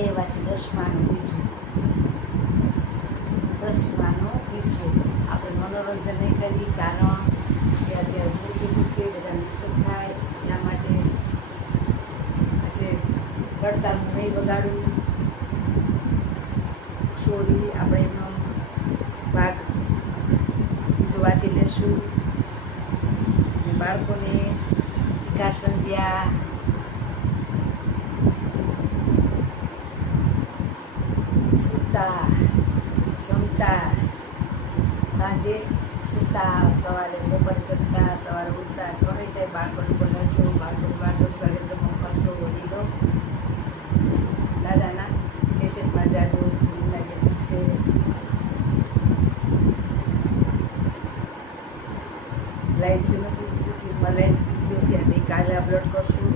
આપણે એવા છે દસમાનું બીજું આપણે મનોરંજન નહીં કરી, કારણ કે અત્યારે મૂર્તિ છે, બધા નિશ્ચિત થાય એના માટે આજે પડતાનું નહીં વગાડવું. સ્ટોરી આપણે એનો ભાગ બીજો વાંચી લેશું. બાળકોને વિકાસ સંધ્યા, સૂતા જમતા, સાંજે સૂતા, સવારે બપોરે જમતા, સવારે ઉઠતા, ત્રણેય ટાઈમ બાળકોને બોલાવશો, બાળકોની ભાષા સ્વરેન્દ્ર મોકલશો. વડીલો દાદાના કેસેટમાં જાજો ફિલ્મના કેસેટ છે. લાઈવ થયું નથી, યુટ્યુબમાં લાઈવ વિડીયો છે, આપણે કાલે અપલોડ કરશું.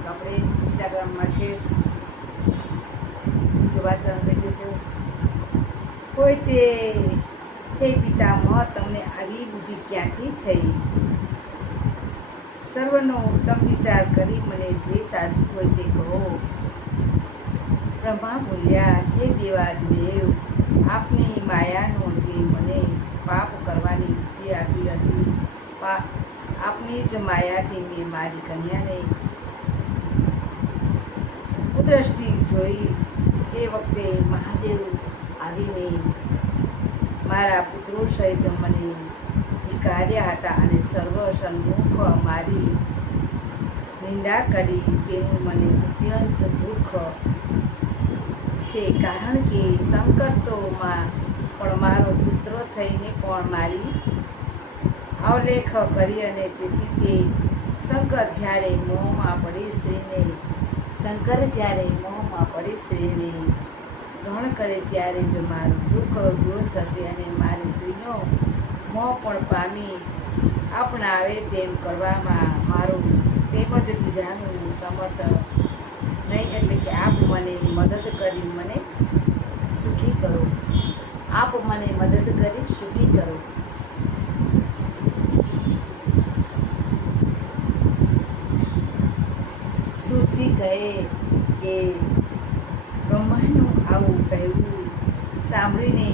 તો આપણે ઇન્સ્ટાગ્રામમાં છે, બીજો વાંચવાનું થઈ ગયું છે. કોઈ તે હે પિતામહ, તમને આવી બુદ્ધિ ક્યાંથી થઈ? સર્વનો ઉત્તમ વિચાર કરી મને જે સાચું હોય તે કહો. બ્રહ્મા બોલ્યા, હે દેવાધિદેવ, આપની માયાનો જે મને પાપ કરવાની બુદ્ધિ આપી હતી, આપની જ માયાથી મેં મારી કન્યાને કુદૃષ્ટિ જોઈ. તે વખતે મહાદેવ આવીને મારા પુત્રો સહિત મને ધિક્કાર્યા હતા અને સર્વ સન્મુખ મારી નિંદા કરી. તેનું મને અત્યંત દુઃખ છે, કારણ કે શંકર તો પણ મારો પુત્ર થઈને પણ મારી અવલેખ કરી, અને તેથી તે શંકર જ્યારે મોહમાં પડી સ્ત્રીને ગ્રહણ કરે ત્યારે જ મારું દુઃખ દૂર થશે અને મારી સ્ત્રીનો મોહ પણ પામી અપનાવે તેમ કરવામાં મારું તેમજ બીજાનું સમર્થ નહીં. એટલે કે આપ મને મદદ કરી મને સુખી કરો. આપ મને મદદ કરી સુખી કરો. સુચિ કહે કે બ્રહ્માનું આવું કહેવું સાંભળીને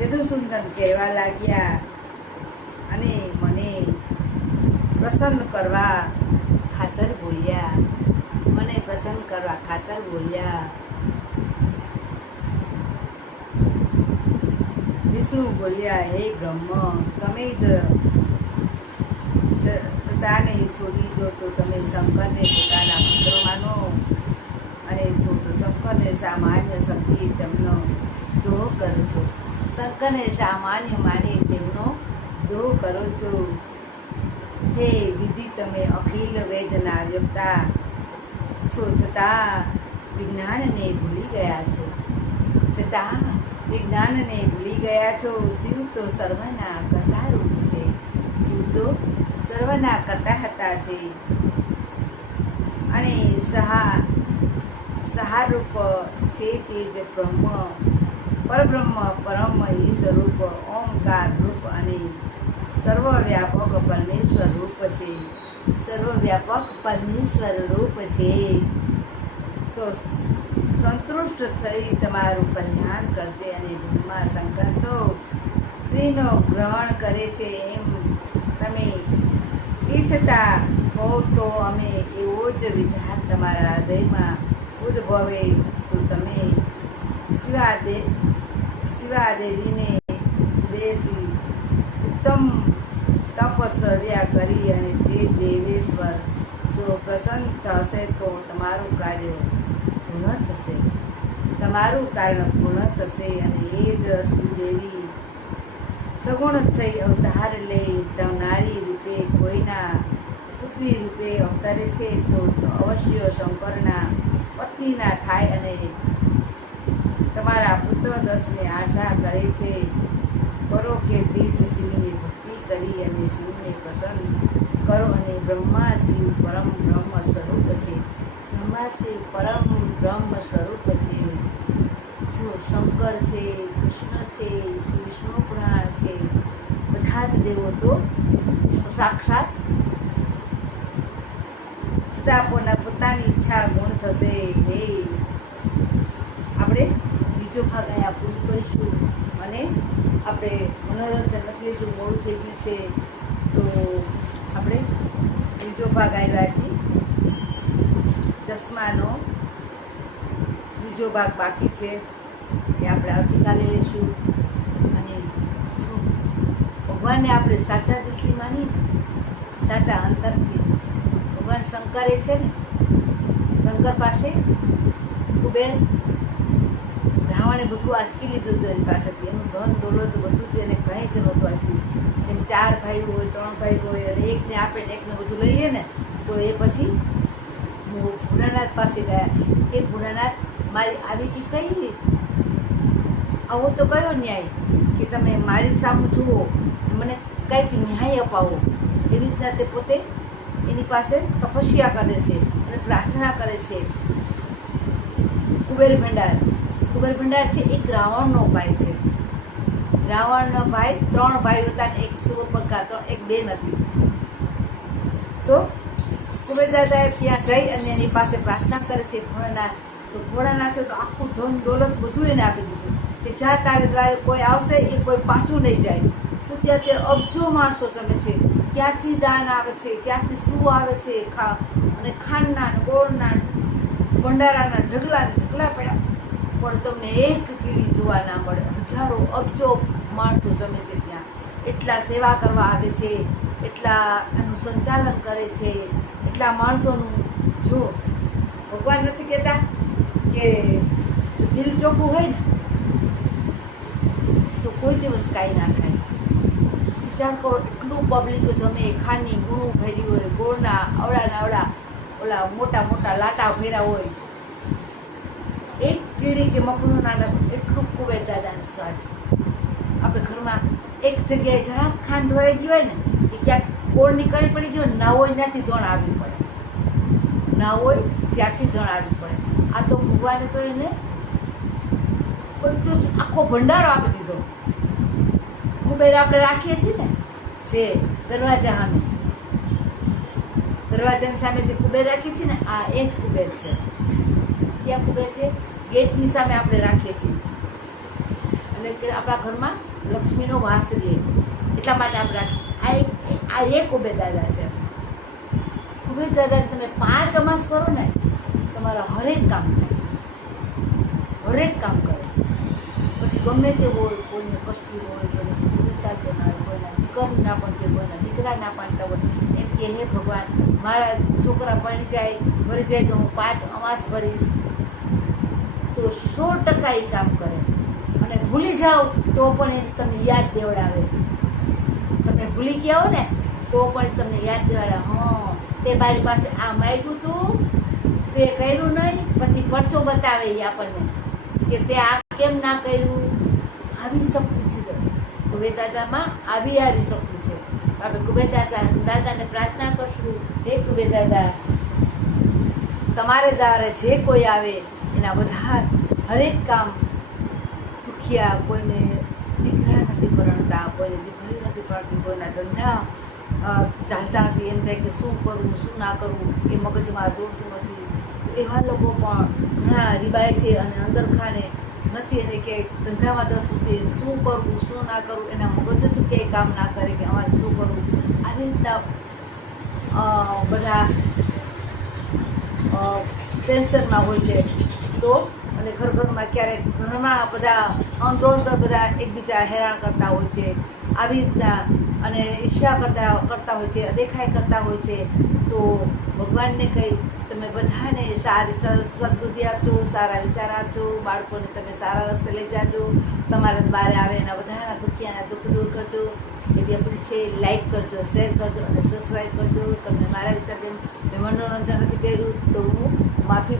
યદુસુંદર કહેવા લાગ્યા અને મને પ્રસન્ન કરવા ખાતર બોલ્યા. વિષ્ણુ બોલ્યા, હે બ્રહ્મ, તમે જ પોતાને છોડી દો તો તમે શંકરને પોતાના પુત્ર માનો, અને જો તો શંકરને સામાન્ય સમજી તેમનો દ્રોહ કરો છો. શંકરને સામાન્ય માની તેમનો દ્રોહ કરો છો. હે વિધિ, તમે અખિલ વેદના વ્યક્તા છો, છતાં વિજ્ઞાનને ભૂલી ગયા છો. શિવ તો સર્વના કરતા રૂપ છે. સર્વના કરતા હતા છે, અને સહારૂપ છે તે જ પરબ્રહ્મ, પરમ સ્વરૂપ, ઓમકાર રૂપ અને સર્વવ્યાપક પરમેશ્વર રૂપ છે. તો સંતુષ્ટ થઈ તમારું કલ્યાણ કરશે. અને બ્રહ્મા શંકર તો શ્રીનો ગ્રહણ કરે છે એમ તમે ઈચ્છતા હો, તો અમે એવો જ વિચાર તમારા હૃદયમાં ઉદ્ભવે તો તમે શિવાદેવીને દેશી ઉત્તમ તપશ્ચર્યા કરી, અને તે દેવેશ્વર જો પ્રસન્ન થશે તો તમારું કાર્ય પૂર્ણ થશે. અને એ જ શ્રીદેવી સગુણ થઈ અવતાર લઈ નારી રૂપે કોઈના પુત્રી રૂપે અવતરે છે, તો અવશ્ય શંકરના પત્નીના થાય, અને તમારા પુત્ર દસને આશા કરે છે. કરો કે તે જ શિવની ભક્તિ કરી અને શિવને પ્રસન્ન કરો. અને બ્રહ્મા શિવ પરમ બ્રહ્મ સ્વરૂપ છે. જો શંકર છે, કૃષ્ણ છે, શ્રી વિષ્ણુ પુરાણ છે, બધા જ દેવો તો સાક્ષાત જ છતાં પોતાની ઈચ્છા ગુણ થશે. હે આપણે બીજો ભાગ અહીંયા પૂરું કરીશું. અને આપણે મનોરંજન નથી લીધું, મોડું થઈ ગયું છે, તો આપણે બીજો ભાગ આવ્યા છીએ. ચશ્માનો બીજો ભાગ બાકી છે, એ આપણે આવતીકાલે લઈશું. અને જો ભગવાનને આપણે સાચા દિલથી માનીને, સાચા અંતરથી, ભગવાન શંકરે છે ને, શંકર પાસે કુબેર રાવણે બધું આંચકી લીધું હતું એની પાસેથી. એનું ધન દોલત બધું છે, એને કંઈ જ નહોતું આપ્યું. જેમ 4 ભાઈઓ હોય, 3 ભાઈઓ હોય, અને એકને આપે ને એકને બધું લઈ લે ને, તો એ પછી ભોળાનાથ પાસે ગયા. એ ભોળાનાથ, મારી આવી હતી કઈ, આવો તો કયો ન્યાય કે તમે મારી સામે જુઓ, મને કંઈક ન્યાય અપાવો. એવી રીતના તે પોતે એની પાસે તપસ્યા કરે છે અને પ્રાર્થના કરે છે. કુબેર ભંડાર છે, એક રાવણનો ભાઈ છે. રાવણનો ભાઈ 3 ભાઈ હતા ને એક સુવર્ણકા, એક બેન હતી. તો કુબેર દાદાએ ત્યાં જઈ અને એની પાસે પ્રાર્થના કરે છે ભોળાનાથ. તો ભોળાનાથે તો આખું ધન દોલત બધું એને આપી દીધું કે જ્યાં તારે દ્વારે કોઈ આવશે એ કોઈ પાછું નહીં જાય. તો ત્યાં તે અબજો માણસો જમે છે, ક્યાંથી દાન આવે છે, ક્યાંથી શું આવે છે, અને ખાંડના ને ગોળના ભંડારાના ઢગલા પડ્યા, પણ તમને એક કીડી જોવા ના મળે. હજારો અબજો માણસો જમે છે ત્યાં. એટલા સેવા કરવા આવે છે, એટલા એનું સંચાલન કરે છે, એટલા માણસોનું. જો ભગવાન નથી કહેતા કે દિલ ચોખ્ખું હોય ને તો કોઈ દિવસ કાંઈ ના થાય. વિચાર કરો, એટલું પબ્લિક જમે, ખાંડની ગુણું ભરી હોય, ગોળના અવળા ઓલા મોટા લાટા ભર્યા હોય, એક કીડી કે મકડું ના લગે એટલું કુબેર દાદાનું સ્વાદ છે. આપણે ઘરમાં એક જગ્યાએ જરાક ખાંડ ભરાઈ ગઈ હોય ને, કે ક્યાંક કોળ નીકળી પડી ગયો, ના હોય ત્યાંથી ધણ આવી પડે, ના હોય ત્યાંથી ધણ આવી પડે. આ તો ભગવાને તો એને બધું જ આખો ભંડારો આપી દીધો. કુબેર આપણે રાખીએ છીએ ને, જે દરવાજાની સામે જે કુબેર રાખીએ છીએ ને, આ એ જ કુબેર છે. ક્યાં કુબેર છે? ગેટની સામે આપણે રાખીએ છીએ. એટલે કે આપણા ઘરમાં લક્ષ્મીનો વાસ રહે, એટલા માટે આપણે રાખીએ છીએ. આ એક કુબેર દાદા છે. કુબેર દાદાને તમે 5 અમાસ કરો ને, તમારા હરેક કામ થાય, હરેક કામ કરે. પછી ગમે તે હોય, કોઈને કષ્ટી હોય, કોઈને દીકરી ચાલતો ના હોય, કોઈના દીકરી ના પણ, કોઈના દીકરા ના પામતા હોય, એમ કે હે ભગવાન, મારા છોકરા પરણી જાય, ભરી જાય તો હું 5 અમાસ ભરીશ. તો 100% એ કામ કરે. અને ભૂલી જાઓ તો પણ એ તમને યાદ દેવડાવે. તમે ભૂલી ગયા હો ને તો પણ એ તમને યાદ દેવડાવે. હા, તે મારી પાસે આ માંગ્યું તું, તે કર્યું નહીં, પછી પરચો બતાવે એ આપણને કે તે આ કેમ ના કર્યું. આવી શક્તિ છે કુબેર દાદામાં, આવી શક્તિ છે. આપણે કુબેર દાદાને પ્રાર્થના કરશું, હે કુબેર દાદા, તમારે દ્વારે જે કોઈ આવે એના બધા હરેક કામ, દુખિયા, કોઈને દીકરા નથી પરણતા, કોઈને દીકરી નથી પરણતી, કોઈના ધંધા ચાલતા નથી, એમ થાય કે શું કરવું શું ના કરવું એ મગજમાં દોડતું નથી. એવા લોકો પણ ઘણા રીબાય છે અને અંદર ખાને નથી, એને કે ધંધામાં 10 રૂપિયા શું કરવું શું ના કરવું, એના મગજ જ ક્યાંય કામ ના કરે કે અમારે શું કરવું. આવી રીતના બધા ટેન્શનમાં હોય છે. તો અને ઘરમાં ક્યારેક ઘરમાં બધા અંદર બધા એકબીજા હેરાન કરતા હોય છે, આવી રીતના, અને ઈર્ષ્યા કરતા હોય છે, અદેખાઈ કરતા હોય છે. તો ભગવાનને કહી તમે બધાને સારી સદબુદ્ધિ આપજો, સારા વિચાર આપજો, બાળકોને તમે સારા રસ્તે લઈ જાજો, તમારા દ્વારે આવે એના બધાના દુખિયાના દુઃખ દૂર કરજો. એવી અપીલ છે. લાઈક કરજો, શેર કરજો અને સબસ્ક્રાઈબ કરજો. તમને મારા વિચાર મેં મનોરંજન નથી કર્યું તો હું માફી